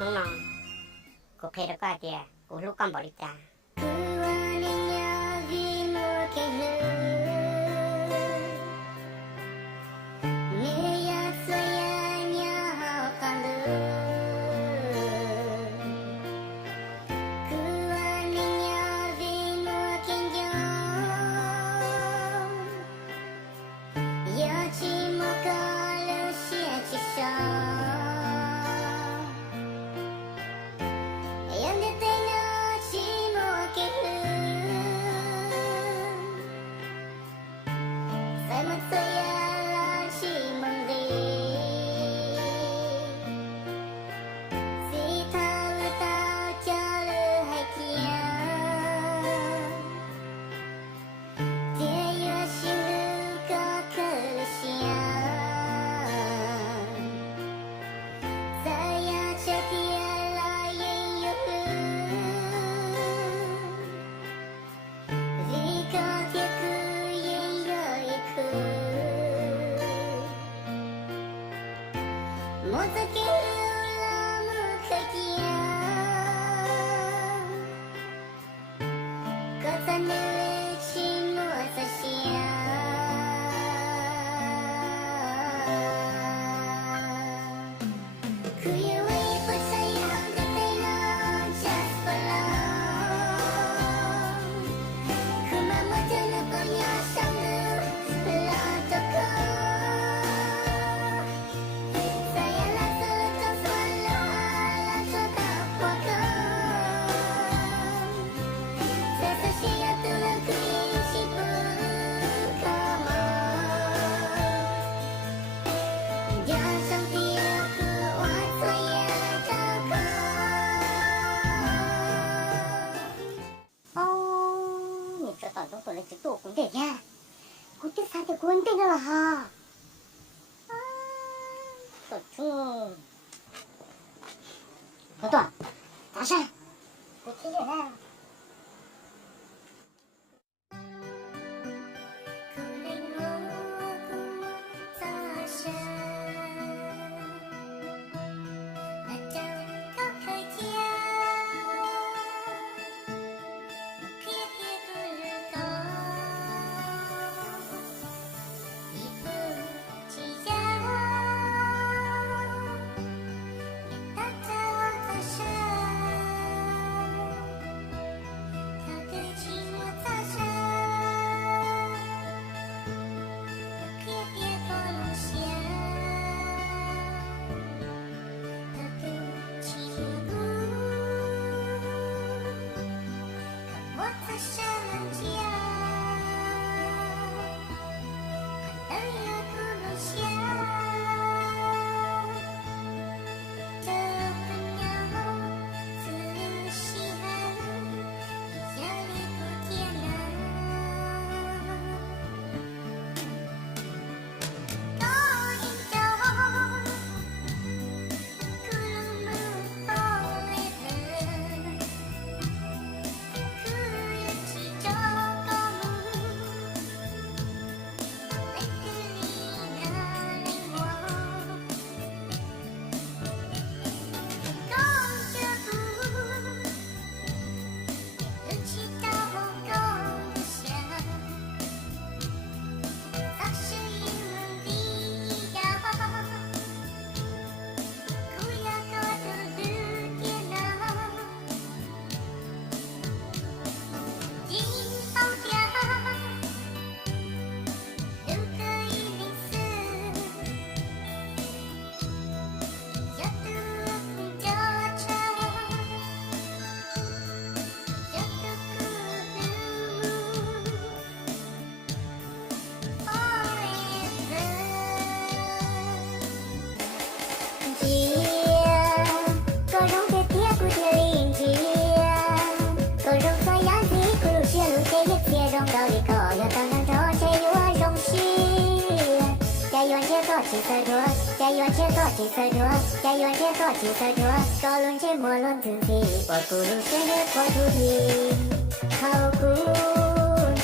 nó cô kể được cái gì cô lúc con bỏ đi cha tôi lấy chữ tổ cũng để nha cô tiếc sao thì cô anh tên là hà tổ chung có toàn ta sao cô thích rồi nào chỉ sợ đùa, chạy yon che có chỉ sợ đùa, chạy yon che có chỉ sợ đùa, có luôn che mua luôn thường thì, bỏ cù luôn che hết bỏ thu thì, hậu cù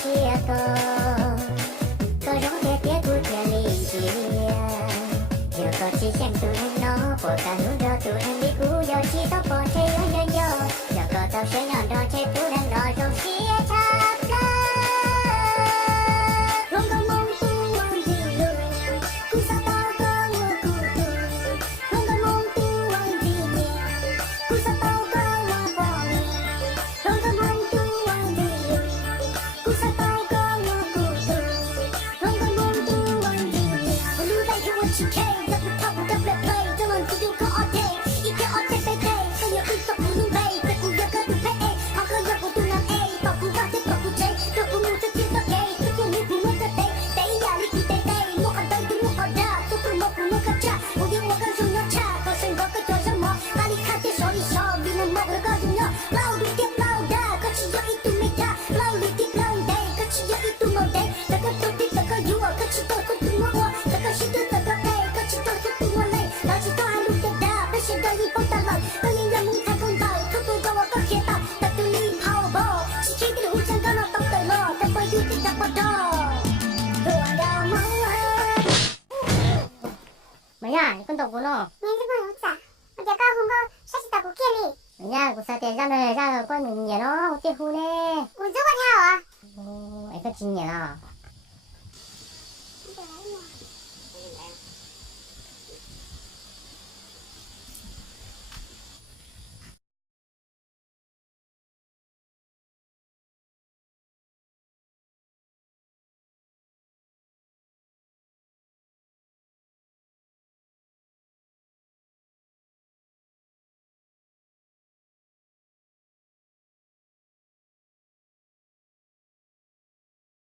chia có giống thế tiếc cù chia liền chia, giờ có chỉ xem tụi em nó, bỏ cả luôn đó tụi em đi cù giờ chỉ 不是个一风的冷，当年人物太空台，可不过我个铁道，大肚里跑跑，是去的路上刚好懂得了，但不一定找不到。뭐야, 이건 누구노? 민지분 웃자. 내가 혼거 샤시다고 켈리. Nha, của sao tiền ra đời ra qua nhìn nhỉ nó, tiền hu nè. 우주가 냐와. Ấy có chín nhỉ nó.